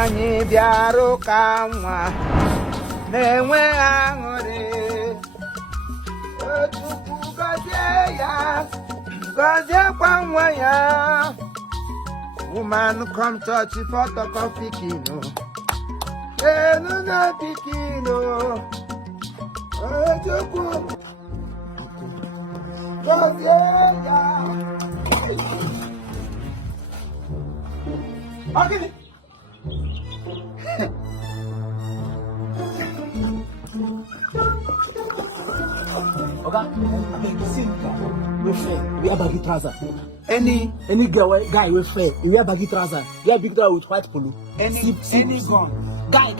Anyị bịara ka nwa na-enwe aṅụrị. Chukwu gọzie ya, gọziekwa nwa ya. Woman come touch for talk of pikino. Enu na pikino. Chukwu gọzie ya. Okay. Okay, we fair. We have baggy trouser. Any guy we fair. We have baggy trouser. We have big trouser with white polo. Any gun. Guy.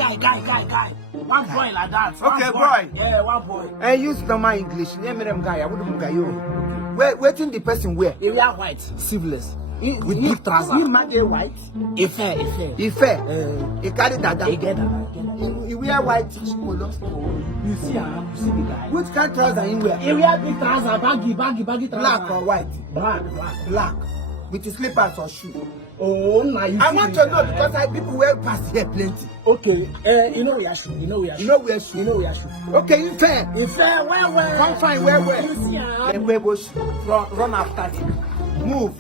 One boy like that. Okay, boy. Yeah, one boy. I use normal English. Name them guy. I wouldn't guy you. Waiting the person wear. We are white. Sleeveless. With big trouser. You Maggi white. He fair. He carry dada. He get that. He wear white polo. You see the guy. Which kind of trouser he wear? He wear big trouser, baggy trouser. Black or white? Black. With his slippers or shoe. Oh, nice. I want to know because people wear past here plenty. Okay. You know we are shoe. Okay, you fair. Where? Come fine, where? You see Then we go run after him. Move.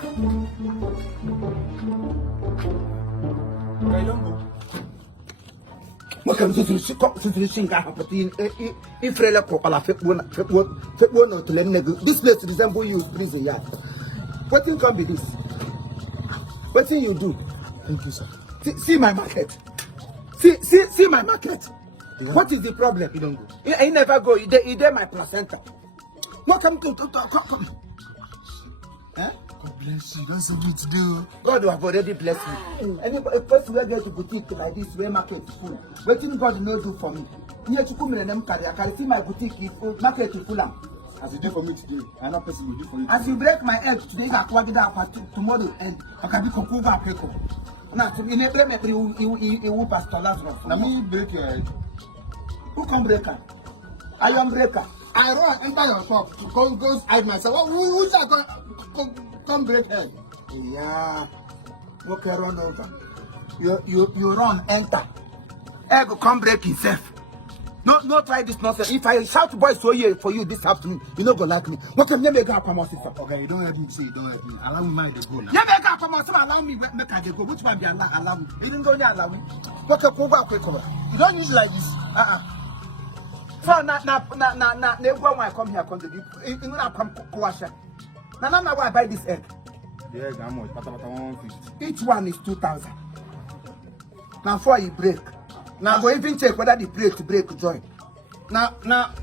Welcome to the Shinga. If Rela Kopala Fekwono to let this place resemble you prison yard. What thing can be this? What thing you do? Thank you, sir. See my market. See my market. Yeah. What is the problem? You don't go. I never go. You there my placenta. Welcome to come. Eh? God bless you. That's so good to do. God will have already blessed me. Any person will get to boutique like this, where market is full. Waiting God no do for me. Near to come in them carry. I can see my boutique is full, market is full. As you do for me today, I know person will do for you. As you break my egg today, I can get tomorrow and I can be Kokuga Peko. Now, to be never make you Pastor Lazarus. Now, me break your egg. Who can break her? I am breaker. I run enter your shop to go hide myself. Who shall come break egg? Yeah. Walk around over. You run, enter. Egg come break himself. No try this nonsense. If I shout boys for you this afternoon, you not gonna like me. What can you make up from us? Okay, you don't help me say you don't help me. Allow me mind the go now. You make up from us, allow me make I go. Which one be allow me? You didn't go there allow me. What can go back quick over? You don't use like this. So na never when I come here come to you not come Kowasha. Now why I buy this egg? The egg how much? Pata 150. Each one is 2,000. Now before you break. Now go even check whether the break join. Now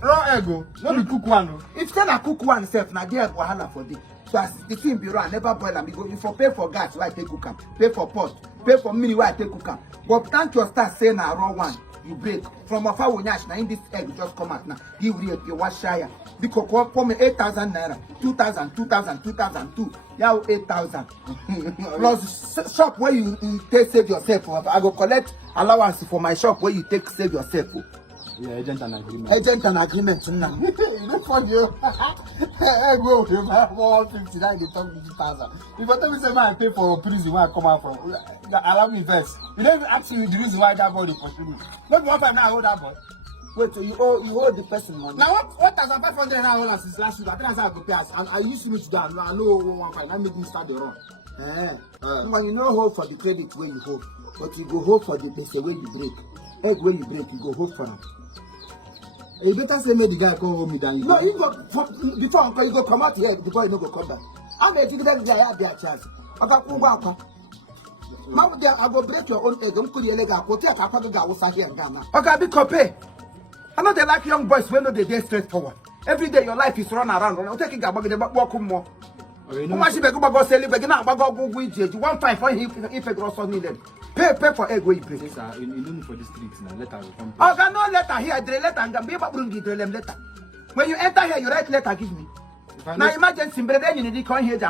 raw egg no be cook one. If say na cook one self, na there wahala for this. So as the thing be raw, never boil am. Because you for pay for gas, why I take cook am? Pay for pot, pay for mini, why I take cook am? But thank your start say na raw one, you break. From afar wonyash, na in this egg just come out now. Give rate you wash shire. Because come 8,000 naira, 2,000, 2,002. Yeah, 8,000. Plus shop where you take save yourself. I go collect allowance for my shop where you take save yourself. Yeah, agent and agreement. Now. You look funny. I go to 150, now you talk 50,000. If I tell me say I pay for prison where I come out from, allow me first. You don't ask me the reason why that boy pursue me. Not one time now I hold that boy. Wait, so you owe the person money. Now what 1,500 now hold since last week? I think I go pay us. And I used to meet to that. I know 115. I make me start the run. When you know hold for the credit where you hold, but you go hold for the person where you break. Egg where you break, you go hold for them. You better say me the guy come home me than you. No, you go before uncle you go come out here before you no go come back. I'm going to give that guy have their chance. I got go. Now there I go break your own egg. I'm going to leg up. What you have to go outside here and Ghana. Okay, be copy. I know they like young boys when they get straightforward. Every day your life is run around. I'm taking a bag of walk more. How you go sell it? Begin go with you. 1.5 for him if it also needed. Pay for egg where you pay. Sir, you don't for the streets now. Letter will come. Okay, no letter here. The letter and be able to bring you the letter. When you enter here, you write letter. Give me. Now emergency, but then you need to come here. If I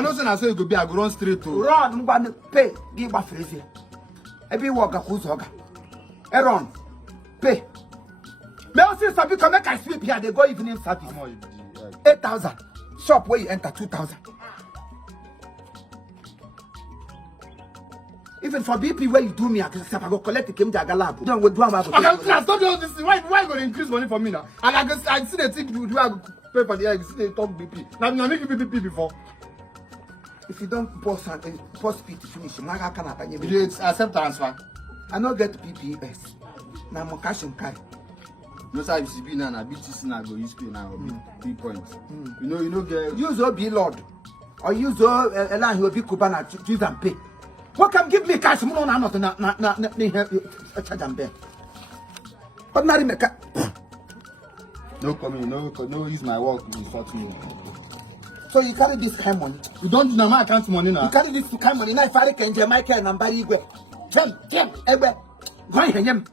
know I say you go be, I go run straight to. Run, I'm going to pay. Give a phrase here. Every worker who's worker. Run, pay. May also some people make I sleep here. They go evening service. 8,000. Shop where you enter 2,000. Even for BP where you do me, I go collect the came to Agalab. Don't go do I told you all this. Why you going to increase money for me now? And I see the thing you do. I pay for the egg. See the talk BP. Now you make BP before. If you don't post PT finish, I can't. You accept transfer. I not get PPS. Now I'm cash and carry. No sir, if you be now, BTC now go use pay now. 3 points. You know get use OB Lord or use Elan who will be Kubana to use and pay. What can give me cash? No, not charge and bear. But not make no coming, no use my work in 40 minutes. So you carry this kind of money. You don't know my account money now. You carry this kind of money. Now if I can get my care and buy you go. Jam, ebe. Go him.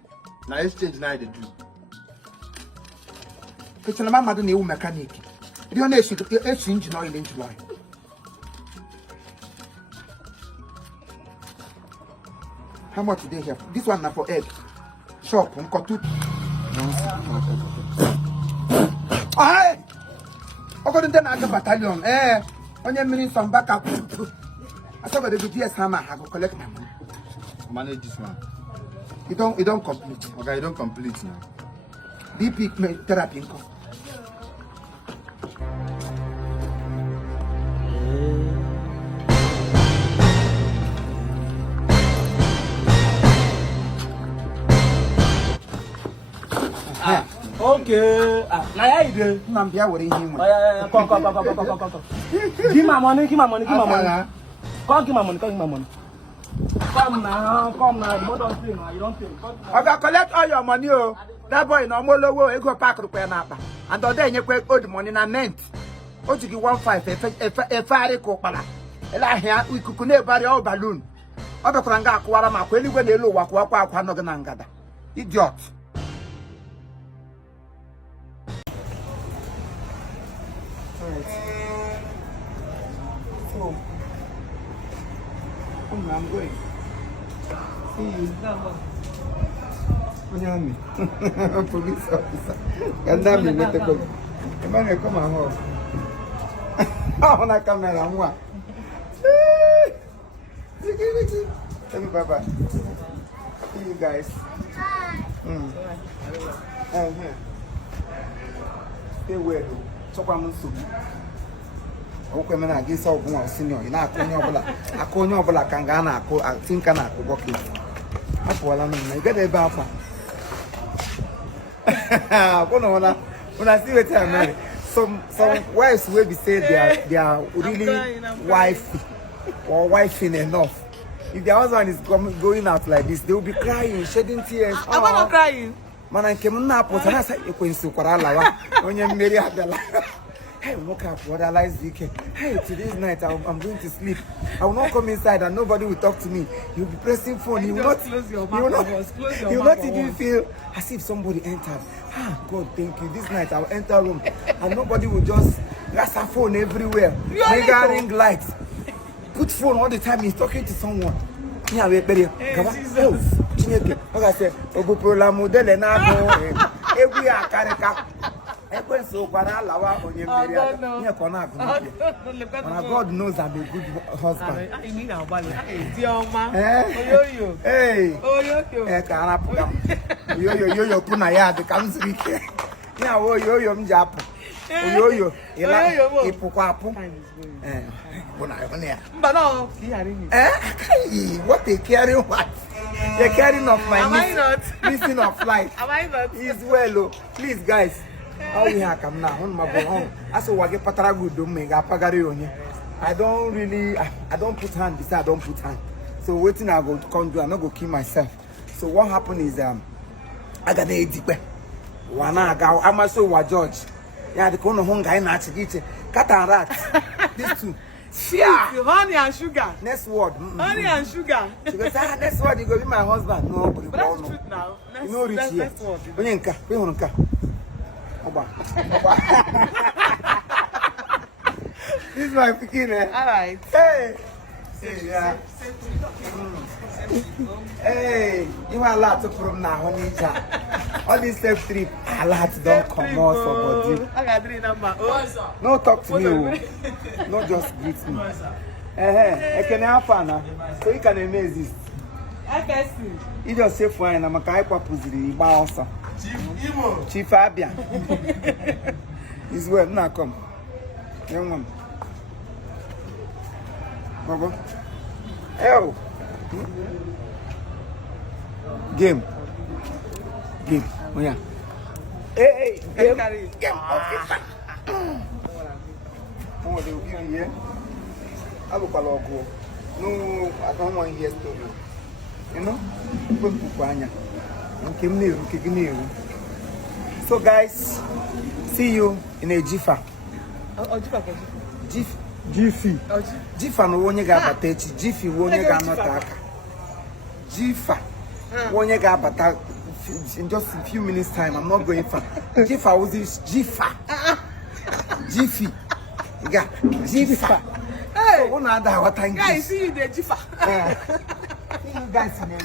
Now exchange now they do. It's a mama do new mechanic. You don't exchange oil in July. How much do they have? This one now for egg. Shop, got two. Aye! According to the battalion, on your minutes from back up. I saw the GS hammer, I go collect my money. Manage this one. You don't complete. Okay, you don't complete now. BP therapy income. Okay. Now how you do? I'm here with him. Come. Give my money. Come, give my money. Come now. You don't pay now. You don't pay. I got collect all your money, oh. That boy no more low, he go pack the pen up. And then you pay all the money na meant. Oh, you give 1.5 if I go pala. Ela here we could never all balloon. Other Kranga Kuarama, when you go walk no idiot. So, I'm going. See you. Police officer. Can that be met the go? Come on, come on home. On a camera, moi. Tell me bye-bye. See you guys. Stay well. Chop on soup. Okay, man, I guess I'll go senior. You know, I call you Kangana. I think I'm working. That's what I mean. I get a bath. When I see what I mean, some wives will be saying they are really wifey or wifing enough. If their husband is going out like this, they will be crying, shedding tears. I'm not crying. Man, I came up with an answer. You can see when you marry Adela. Hey, woke up, what I like weekend. Hey, today's night I'm going to sleep. I will not come inside and nobody will talk to me. You'll be pressing phone. You will not even feel as if somebody entered. Ah, God, thank you. This night I'll enter room and nobody will just gas a phone everywhere. Mega ring lights. Put phone all the time. He's talking to someone. Yeah, wait, baby. Come on. Like I said, Obupola model and I go every Akareka. God knows I'm a good husband. Hey, yo, Punaya, the comes weekend. Now, yo, Mjap. Yo, what they carry what? They're carrying off my missing of life. Am I not? He's well, please, guys. How we have come now? On my home. I saw what get patragu do me. I don't put hand. Besides, I don't put hand. So waiting, I go come do. I'm not go kill myself. So what happened is I got the deep. One I go. I'm also what judge. Yeah, the corner home guy not to get cat and rat. These two. Yeah. Honey and sugar. Next word. Honey and sugar. She goes, next word you go be my husband. No, but that's the truth now. You know rich here. Onyenka, we honka. This is my picking, eh? Alright. Hey! Yeah. Hey! You want a lot to from now, honey. All this self trip, a lot don't come out for body. I got 3 number. No talk to me. No just greet me. I can have fun. So you can amaze this. FSC. You just say fine, I'm a guy papuziri, Bausa. Chief Imo. Chief Abia. He's well, now come. Young one. Baba. Oh. Game. Oh yeah. Hey, game. Oh, they will give you here. I look a lot. No, I don't want to hear story. You know? So guys, see you in a Jifa. Jiffy. Jifa no one ga batechi. Jiffy one ga notaka. Jifa. One ga bata in just a few minutes time. I'm not going far. Jifa was this Jifa. Jiffy. Jifa. Hey, so one other what time guys, see you there, Jifa. See you guys in a